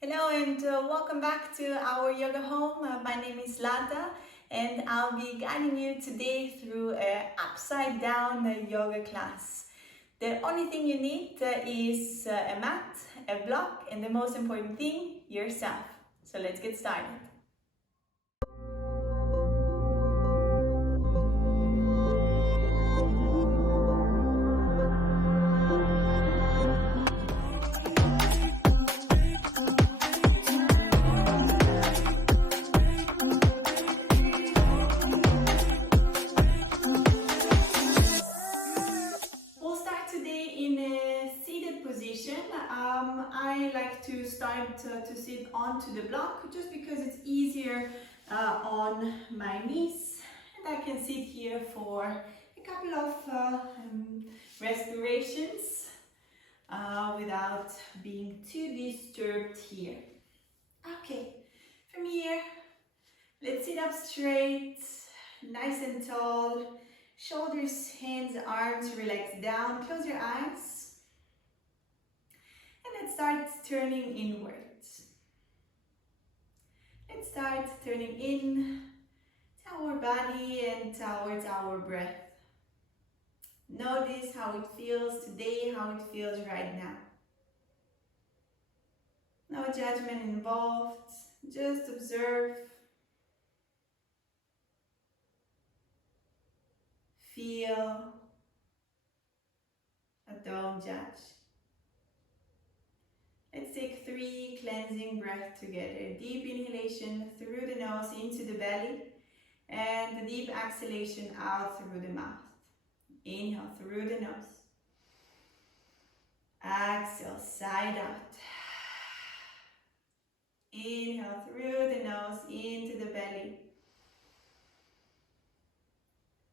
Hello and welcome back to our yoga home. My name is Zlata and I'll be guiding you today through a upside down yoga class. The only thing you need is a mat, a block, and the most important thing, yourself. So let's get started. I like to start to sit onto the block just because it's easier on my knees, and I can sit here for a couple of respirations without being too disturbed here. Okay, from here, let's sit up straight, nice and tall, shoulders, hands, arms relax down, close your eyes. Let's start turning inwards. Let's start turning in to our body and towards our breath. Notice how it feels today, how it feels right now. No judgment involved, just observe, feel, but don't judge. Let's take 3 cleansing breaths together. Deep inhalation through the nose into the belly and the deep exhalation out through the mouth. Inhale through the nose. Exhale, side out. Inhale through the nose into the belly.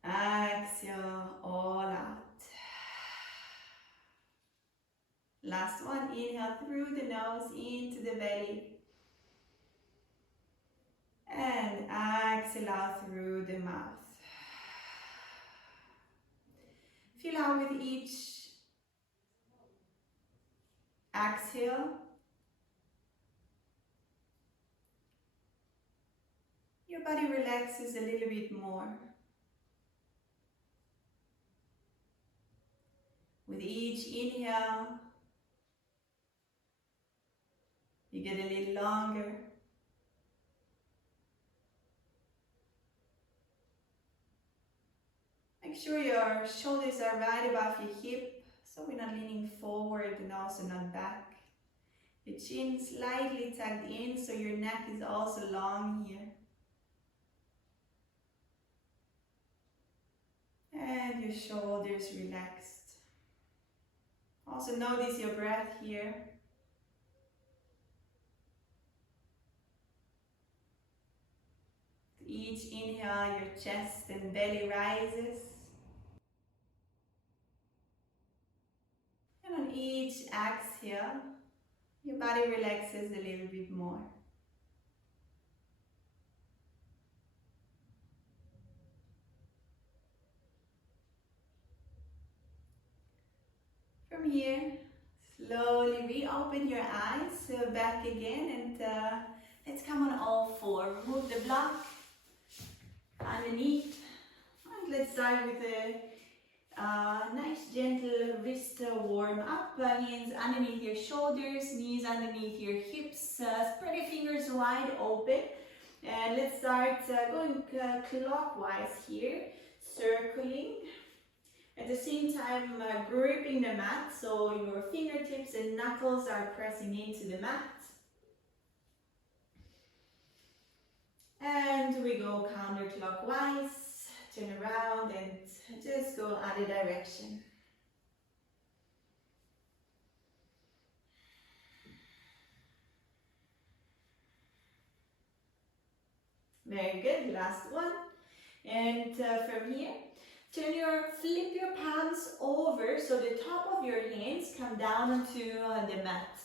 Exhale all out. Last one, inhale through the nose into the belly. And exhale out through the mouth. Feel how with each exhale, your body relaxes a little bit more. With each inhale, you get a little longer. Make sure your shoulders are right above your hip, so we're not leaning forward and also not back. Your chin slightly tucked in, so your neck is also long here. And your shoulders relaxed. Also notice your breath here. Each inhale, your chest and belly rises. And on each exhale, your body relaxes a little bit more. From here, slowly reopen your eyes back again, and let's come on all four. Remove the block underneath, and let's start with a nice gentle wrist warm up. Hands underneath your shoulders, knees underneath your hips. Spread your fingers wide open, and let's start going clockwise here, circling. At the same time, gripping the mat, so your fingertips and knuckles are pressing into the mat. And we go counterclockwise, turn around and just go other direction. Very good, last one. And from here, flip your palms over so the top of your hands come down onto the mat.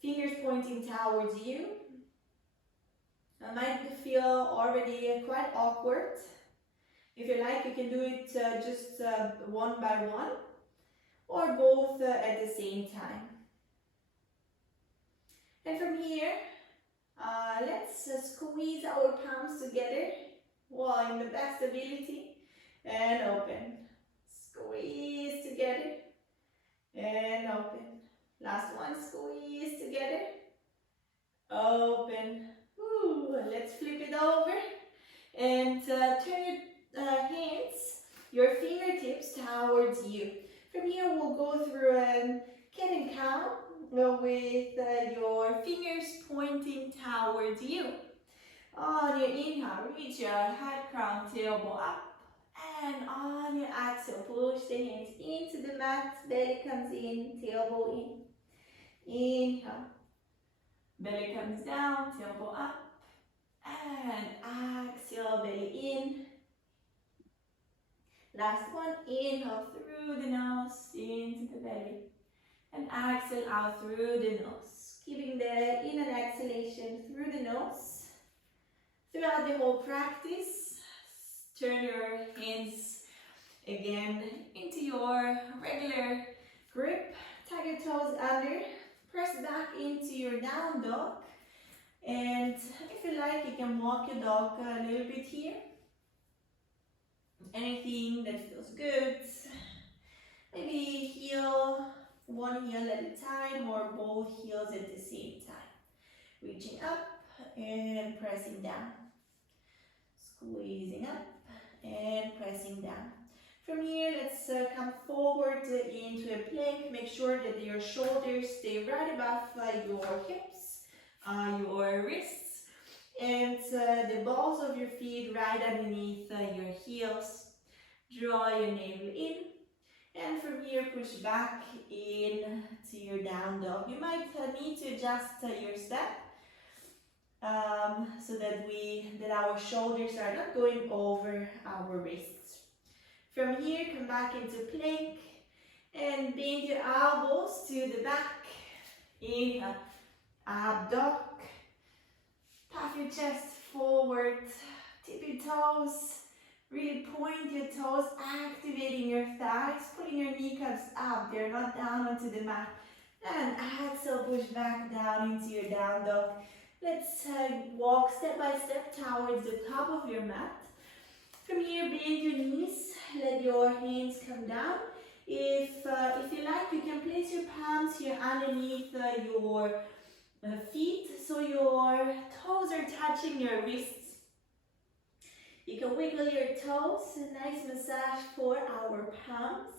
Fingers pointing towards you. It might feel already quite awkward. If you like, you can do it just one by one or both at the same time. squeeze our palms together while in the best ability. And open. Squeeze together. And open. Last one, squeeze together. Open. Ooh, let's flip it over. And turn your hands, your fingertips towards you. From here, we'll go through a cat and cow with your fingers pointing towards you. On your inhale, reach your head, crown, tailbone up. And on your exhale, push the hands into the mat. Belly comes in, tailbone in. Inhale. Belly comes down, tailbone up. And exhale, belly in. Last one, inhale through the nose into the belly. And exhale out through the nose. Keeping the in and exhalation through the nose. Throughout the whole practice, turn your hands again into your regular grip. Tag your toes under. Press back into your down dog. And if you like, you can walk your dog a little bit here. Anything that feels good. Maybe heel, one heel at a time or both heels at the same time. Reaching up and pressing down. Squeezing up and pressing down. From here, let's come forward into a plank. Make sure that your shoulders stay right above your hips, your wrists, and the balls of your feet right underneath your heels. Draw your navel in, and from here push back in to your down dog. You might need to adjust your step so that our shoulders are not going over our wrists. From here, come back into plank and bend your elbows to the back. Inhale, up dog. Puff your chest forward, tip your toes. Really point your toes, activating your thighs, pulling your kneecaps up. They're not down onto the mat. And exhale, push back down into your down dog. Let's walk step by step towards the top of your mat. From here, bend your knees. Let your hands come down. If you like, you can place your palms here underneath your feet, so your toes are touching your wrists. You can wiggle your toes, a nice massage for our palms.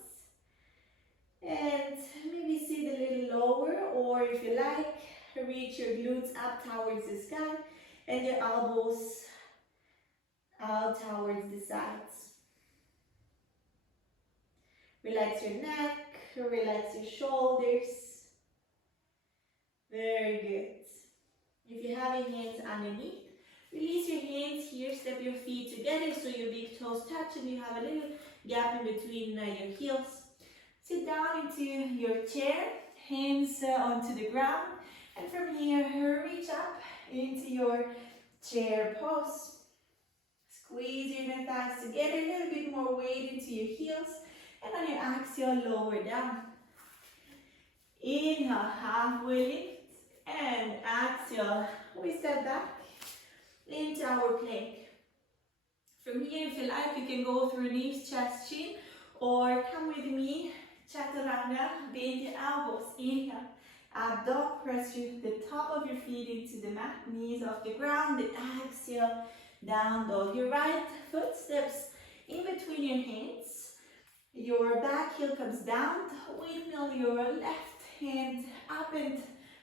And maybe sit a little lower, or if you like, reach your glutes up towards the sky and your elbows out towards the sides. Relax your neck, relax your shoulders. Very good. If you have your hands underneath, release your hands here, step your feet together so your big toes touch and you have a little gap in between your heels. Sit down into your chair, hands onto the ground, and from here, reach up into your chair pose. Squeeze your inner thighs together, a little bit more weight into your heels, and on your exhale, lower down. Inhale, halfway lift, and exhale, we step back into our plank. From here, if you like, you can go through knees, chest, chin, or come with me, chaturanga, bend your elbows. Inhale, up dog, press the top of your feet into the mat, knees off the ground, then exhale, down dog. Your right foot steps in between your hands, your back heel comes down, windmill your left hand up and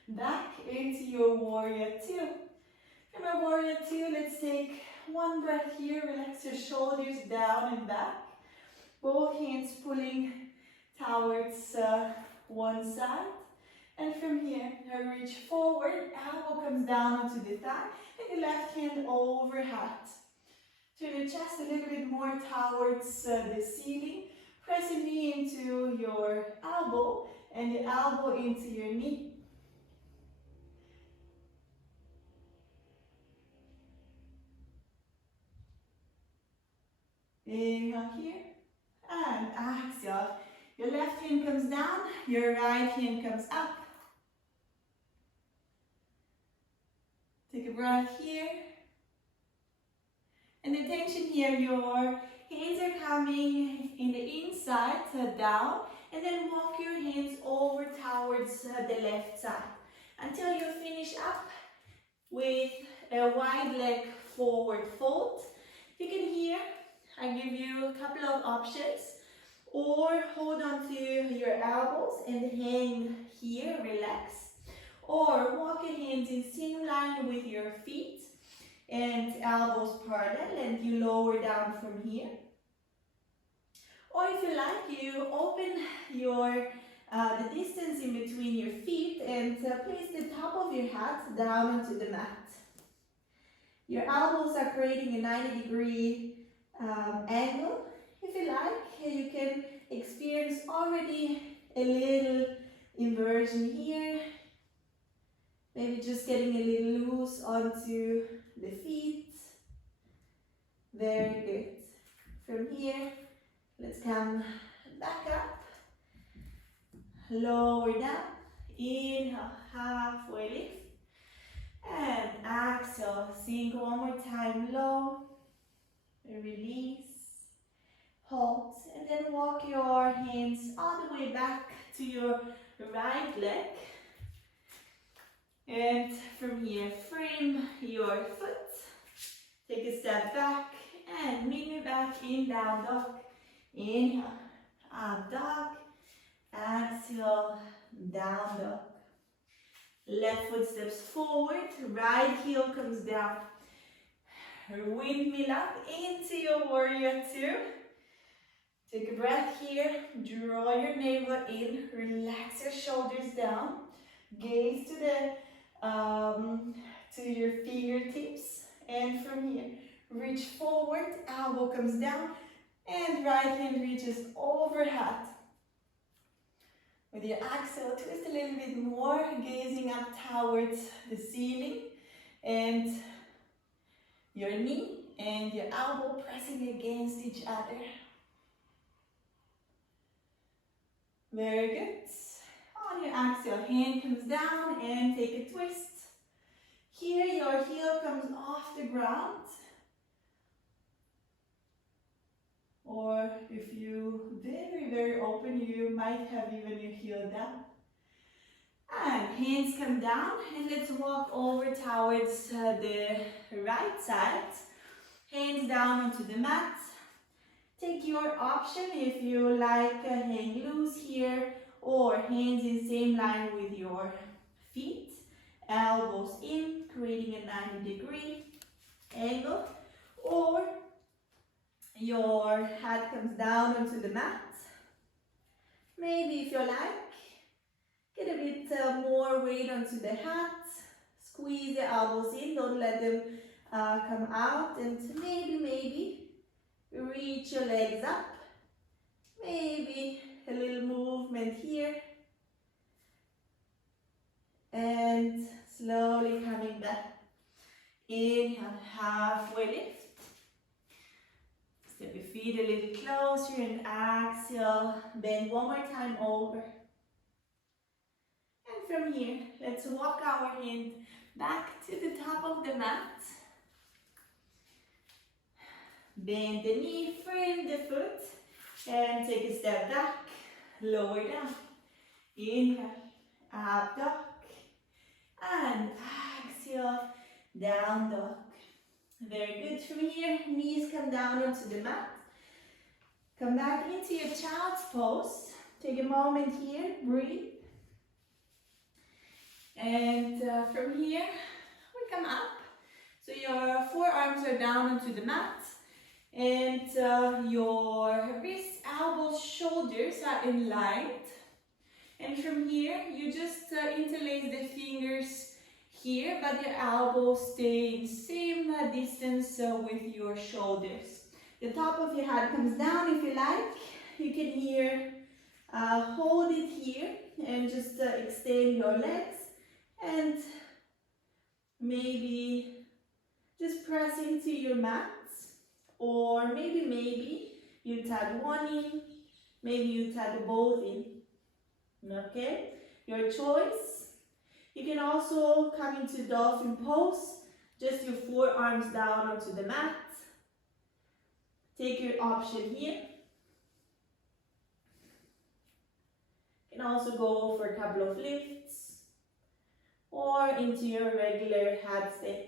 back into your warrior two. From our warrior two, let's take one breath here, relax your shoulders down and back, both hands pulling towards one side. And from here, reach forward, elbow comes down onto the thigh, and the left hand overhead. Turn your chest a little bit more towards the ceiling. Press your knee into your elbow, and the elbow into your knee. Inhale here, and exhale. Your left hand comes down, your right hand comes up. Take a breath here, And attention here, your hands are coming in the inside, down, and then walk your hands over towards the left side until you finish up with a wide leg forward fold. You can here, I give you a couple of options, or hold on to your elbows and hang here, relax, or walk your hands in same line with your feet and elbows parallel, and you lower down from here. Or if you like, you open your the distance in between your feet and place the top of your hat down onto the mat. Your elbows are creating a 90-degree angle. If you like, you can experience already a little inversion here. Maybe just getting a little loose onto the feet. Very good. From here, let's come back up. Lower down. Inhale, halfway lift. And exhale, sink one more time low. Release. Hold. And then walk your hands all the way back to your right leg. And from here, frame your foot. Take a step back and meet me back in down dog. Inhale, up dog. Exhale, down dog. Left foot steps forward, right heel comes down. Windmill up into your warrior two. Take a breath here, draw your navel in, relax your shoulders down. Gaze to your fingertips, and from here, reach forward, elbow comes down, and right hand reaches overhead. With your exhale, twist a little bit more, gazing up towards the ceiling, and your knee and your elbow pressing against each other. Very good. On your exhale, hand comes down and take a twist. Here, your heel comes off the ground. Or if you very open, you might have even your heel down. And hands come down, and let's walk over towards the right side. Hands down onto the mat. Take your option if you like, hang loose here, or hands in same line with your feet. Elbows in, creating a 90-degree angle, or your head comes down onto the mat. Maybe if you like, get a bit more weight onto the hat. Squeeze the elbows in, don't let them come out, and maybe reach your legs up. Maybe a little movement here. And slowly coming back. Inhale, halfway lift. Step your feet a little closer and exhale. Bend one more time over. And from here, let's walk our hand back to the top of the mat. Bend the knee, frame the foot, and take a step back. Lower down. Inhale, up dog. And exhale, down dog. Very good. From here, knees come down onto the mat. Come back into your child's pose. Take a moment here, breathe. And from here, we come up. So your forearms are down onto the mat. And your wrists, elbows, shoulders are in line. And from here, you just interlace the fingers here, but your elbows stay in same distance with your shoulders. The top of your head comes down if you like. You can here hold it here and just extend your legs, and maybe just press into your mats, or maybe you tag one in, maybe you tag both in. Okay, your choice. You can also come into dolphin pose, just your forearms down onto the mat, Take your option here. You can also go for a couple of lifts or into your regular handstand.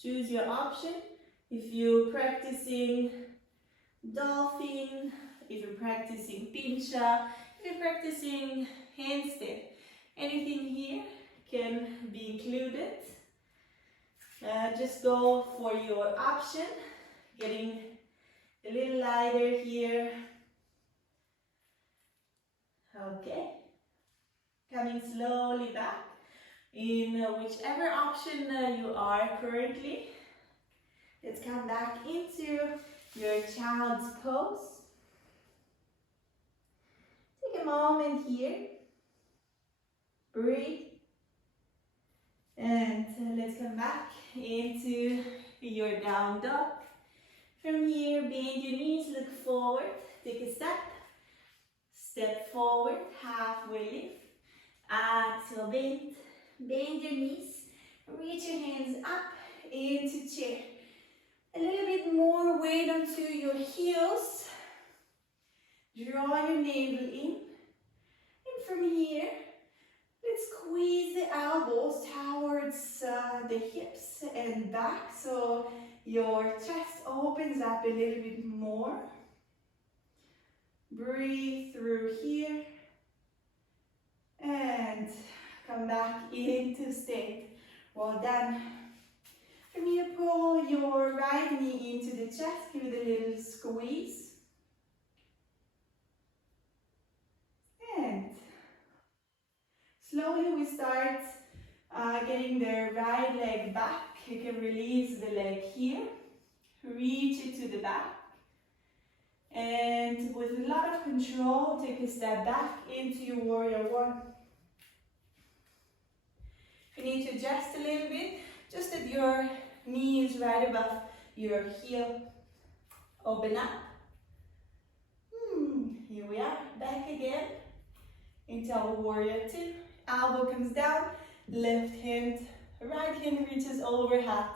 Choose your option. If you're practicing dolphin, if you're practicing pincha, if you're practicing handstand, anything here can be included. Just go for your option, getting a little lighter here. Okay, coming slowly back in whichever option you are currently. Let's come back into your child's pose. Take a moment here, breathe, and let's come back into your down dog. From here, bend your knees, look forward, take a step, step forward, halfway lift, exhale, bend your knees, reach your hands up into chair. A little bit more weight onto your heels, draw your navel in, and from here, let's squeeze the elbows towards the hips and back so your chest opens up a little bit more. Breathe through here and come back into state. Well done. From here, pull your right knee into the chest, give it a little squeeze. And slowly we start getting the right leg back. You can release the leg here, reach it to the back. And with a lot of control, take a step back into your warrior one. If you need to adjust a little bit, just that your knee is right above your heel. Open up. Here we are, back again into our warrior two. Elbow comes down, left hand, right hand reaches overhead.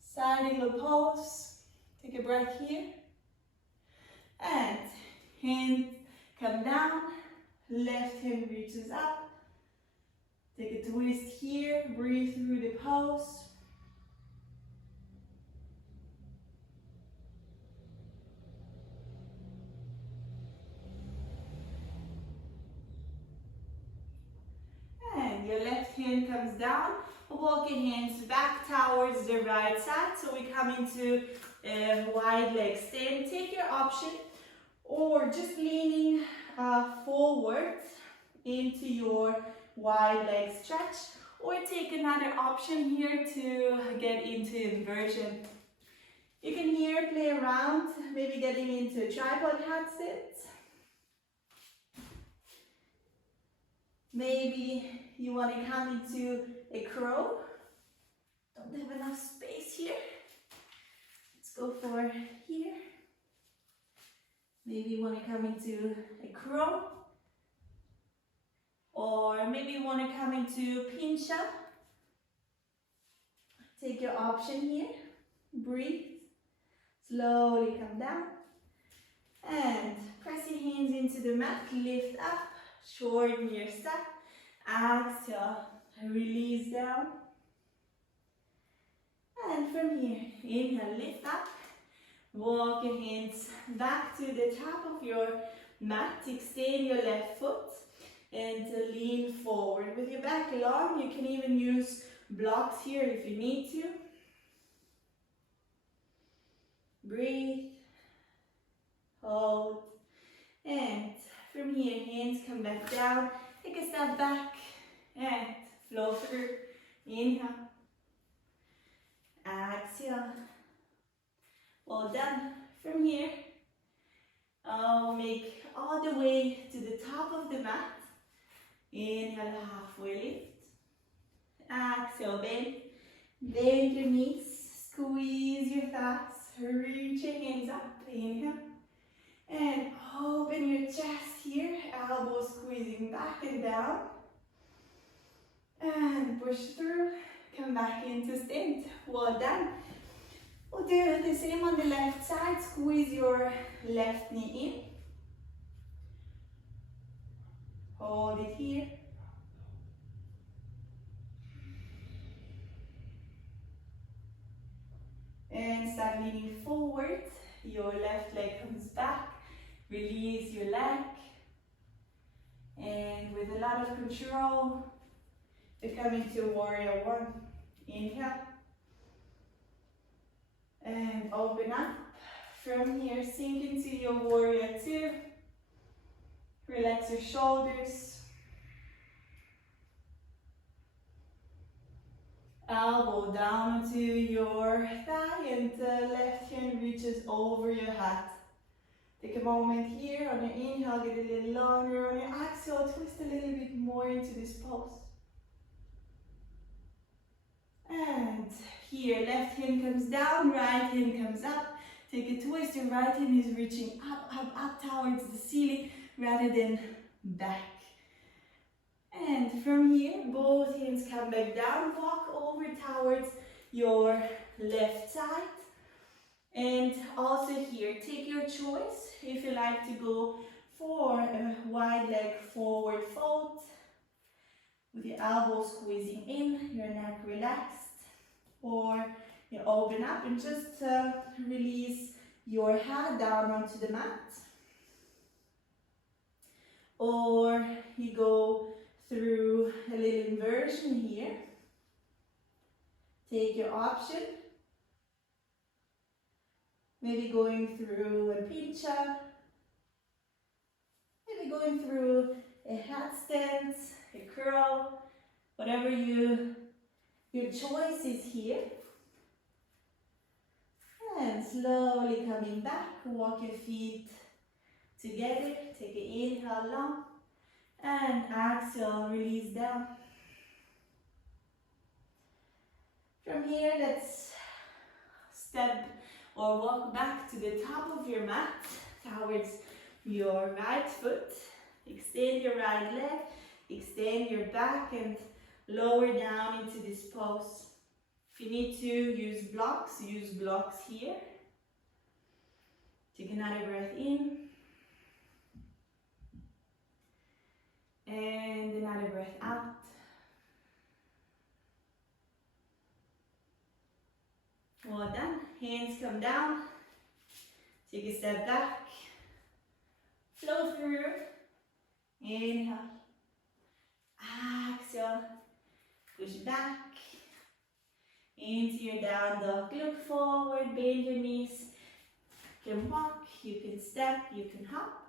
Side angle pose. Take a breath here. And hand come down, left hand reaches up. Take a twist here, breathe through the pose. And your left hand comes down, walk your hands back towards the right side. So we come into a wide leg stand. Take your option, or just leaning forward into your wide leg stretch, or take another option here to get into inversion. You can here play around, maybe getting into a tripod handstand. Maybe you want to come into a crow. Don't have enough space here. Let's go for here. Maybe you want to come into a crow. Or maybe you want to come into pincha. Take your option here. Breathe. Slowly come down. And press your hands into the mat. Lift up. Shorten your step. Exhale. Release down. And from here, inhale, lift up. Walk your hands back to the top of your mat. Extend your left foot. And lean forward. With your back long, you can even use blocks here if you need to. Breathe. Hold. And from here, hands come back down. Take a step back and flow through. Inhale. Exhale. Well done. From here, make all the way to the top of the mat. Inhale, halfway lift. Exhale, bend. Bend your knees. Squeeze your thighs. Reach your hands up. Inhale. And open your chest here. Elbows squeezing back and down. And push through. come back into stand. Well done. We'll do the same on the left side. Squeeze your left knee in. Hold it here. And start leaning forward. Your left leg comes back. Release your leg. And with a lot of control, we come into warrior one. Inhale. And open up. From here, sink into your warrior two. Relax your shoulders. Elbow down onto your thigh and the left hand reaches over your hat. Take a moment here. On your inhale, get a little longer. On your exhale, twist a little bit more into this pose. And here, left hand comes down, right hand comes up. Take a twist, your right hand is reaching up, up, up towards the ceiling rather than back. And from here, both hands come back down, walk over towards your left side. And also here, take your choice. If you like to go for a wide leg forward fold, with your elbows squeezing in, your neck relaxed. Or you open up and just release your head down onto the mat. Or you go through a little inversion here. Take your option. Maybe going through a pincha. Maybe going through a headstand, a curl, whatever your choice is here. And slowly coming back, walk your feet together. Take an inhale long and exhale, release down. From here, let's step or walk back to the top of your mat towards your right foot. Extend your right leg, extend your back and lower down into this pose. If you need to use blocks here. Take another breath in. And another breath out. Well done. Hands come down. Take a step back. Flow through. Inhale. Exhale. Push back. Into your down dog. Look forward. Bend your knees. You can walk. You can step. You can hop.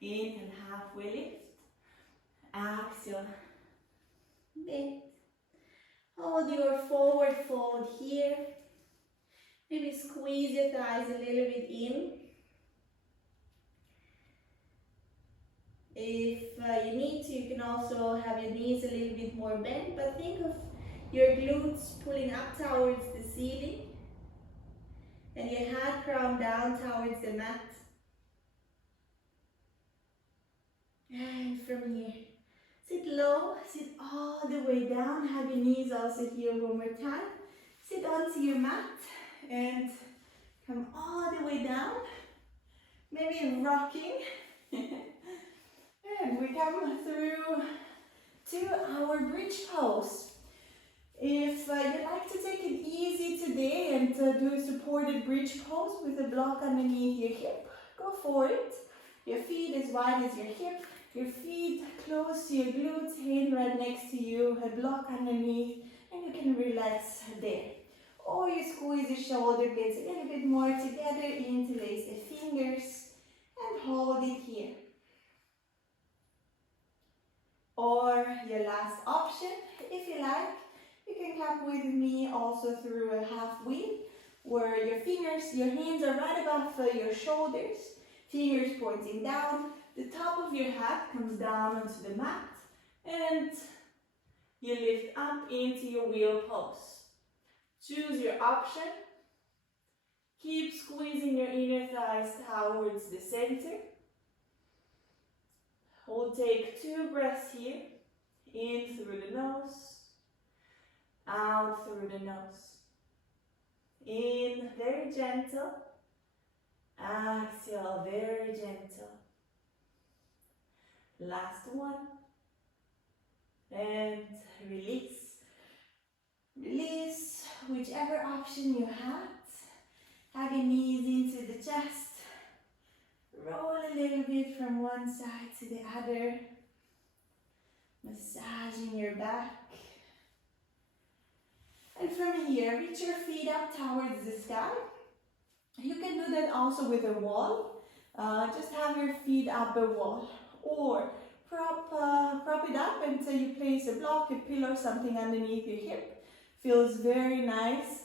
Inhale. Halfway lift. Exhale. Bend. Hold your forward fold here. Maybe squeeze your thighs a little bit in. If you need to, you can also have your knees a little bit more bent, but think of your glutes pulling up towards the ceiling and your head crown down towards the mat. And from here, sit low, sit all the way down. Have your knees also here one more time. Sit onto your mat and come all the way down. Maybe rocking. And we come through to our bridge pose. If you'd like to take it easy today and do a supported bridge pose with a block underneath your hip, go for it. Your feet as wide as your hip, your feet close to your glutes, hand right next to you, a block underneath, and you can relax there. Or you squeeze your shoulder blades a little bit more together, interlace the fingers, and hold it here. Or your last option, if you like, you can come with me also through a half wheel, where your hands are right above your shoulders, fingers pointing down, the top of your head comes down onto the mat, and you lift up into your wheel pose. Choose your option. Keep squeezing your inner thighs towards the center. We'll take 2 breaths here, in through the nose, Out through the nose. In, very gentle. Exhale, very gentle. Last one. And release. Release whichever option you had. Hug your knees into the chest. Roll a little bit from one side to the other. Massaging your back. And from here, reach your feet up towards the sky. You can do that also with a wall. Just have your feet up the wall. Or prop it up until you place a block, a pillow, something underneath your hip. Feels very nice.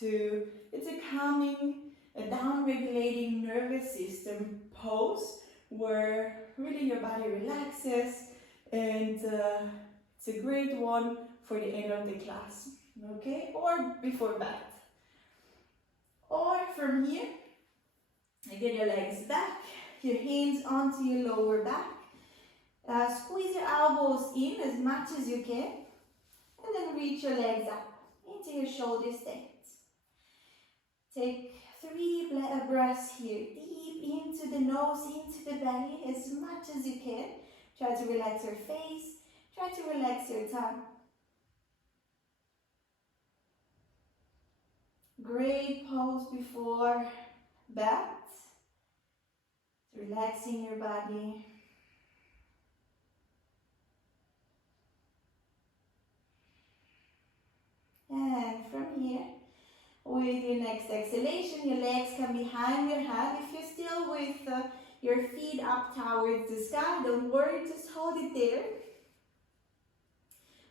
It's a calming, a down-regulating nervous system pose where really your body relaxes, and it's a great one for the end of the class, okay? Or before bed. Or from here, you get your legs back, your hands onto your lower back. Squeeze your elbows in as much as you can, and then reach your legs up into your shoulder stance. Take 3 breaths here, deep into the nose, into the belly, as much as you can. Try to relax your face, try to relax your tongue. Great pose before bed. Relaxing your body. And from here, with your next exhalation, your legs come behind your head. If you're still with your feet up towards the sky, don't worry, just hold it there.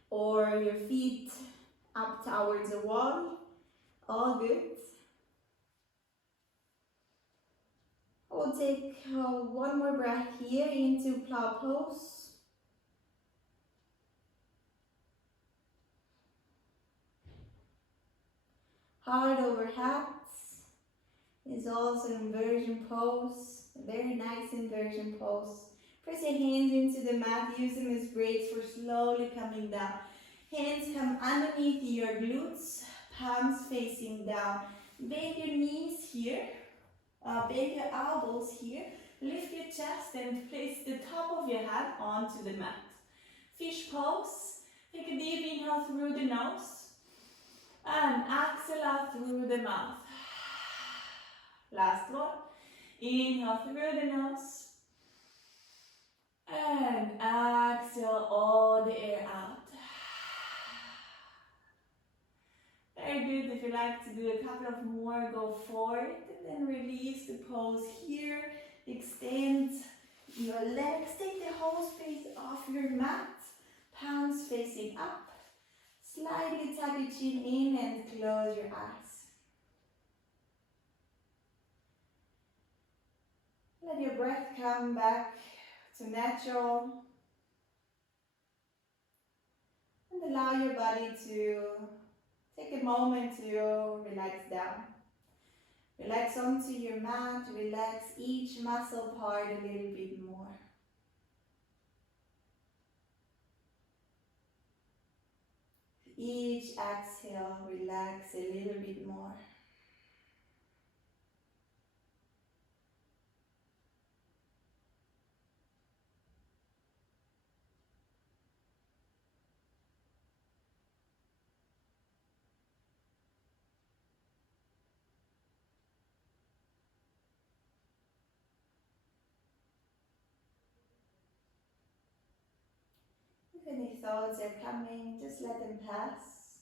Or your feet up towards the wall, all good. We'll take one more breath here into plow pose. Heart over hats is also inversion pose, a very nice inversion pose. Press your hands into the mat, use them as brakes for slowly coming down. Hands come underneath your glutes, palms facing down. Bend your knees here, bend your elbows here, lift your chest and place the top of your head onto the mat. Fish pose, take a deep inhale through the nose. And exhale out through the mouth. Last one. Inhale through the nose. And exhale all the air out. Very good. If you like to do a couple of more, go for it. And then release the pose here. Extend your legs. Take the whole space off your mat. Palms facing up. Slightly tuck your chin in and close your eyes. Let your breath come back to natural. And allow your body to take a moment to relax down. Relax onto your mat, relax each muscle part a little bit more. Each exhale, relax a little bit more. If any thoughts are coming, just let them pass.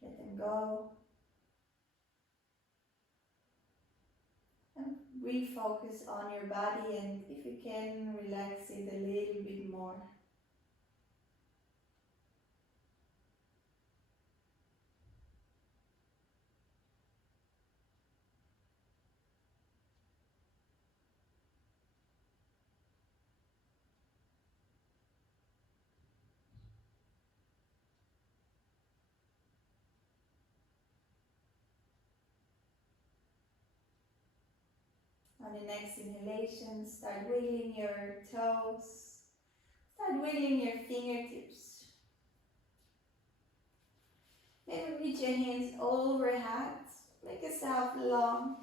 Let them go. And refocus on your body, and if you can, relax it a little bit more. On the next inhalation, start wiggling your toes. Start wiggling your fingertips. Maybe reach your hands overhead. Make yourself long.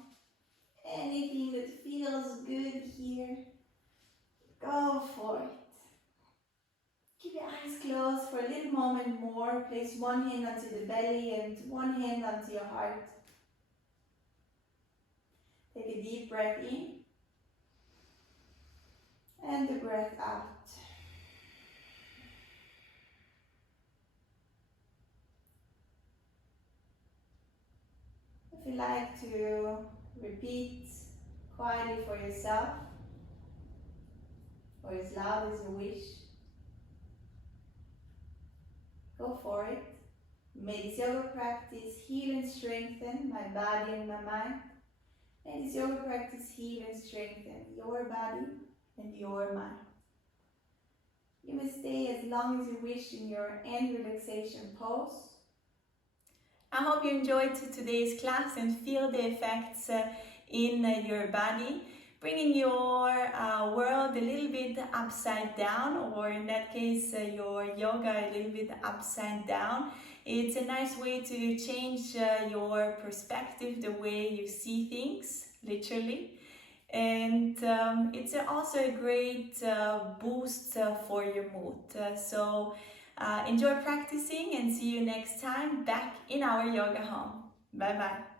Anything that feels good here, go for it. Keep your eyes closed for a little moment more. Place one hand onto the belly and one hand onto your heart. Take a deep breath in and the breath out. If you like to repeat quietly for yourself, or as loud as you wish, go for it. May this yoga practice heal and strengthen my body and my mind. May this yoga practice heal and strengthen your body and your mind. You may stay as long as you wish in your end relaxation pose. I hope you enjoyed today's class and feel the effects in your body, bringing your world a little bit upside down, or in that case your yoga a little bit upside down. It's a nice way to change your perspective, the way you see things, literally. And it's also a great boost for your mood. So enjoy practicing and see you next time back in our yoga home. Bye bye.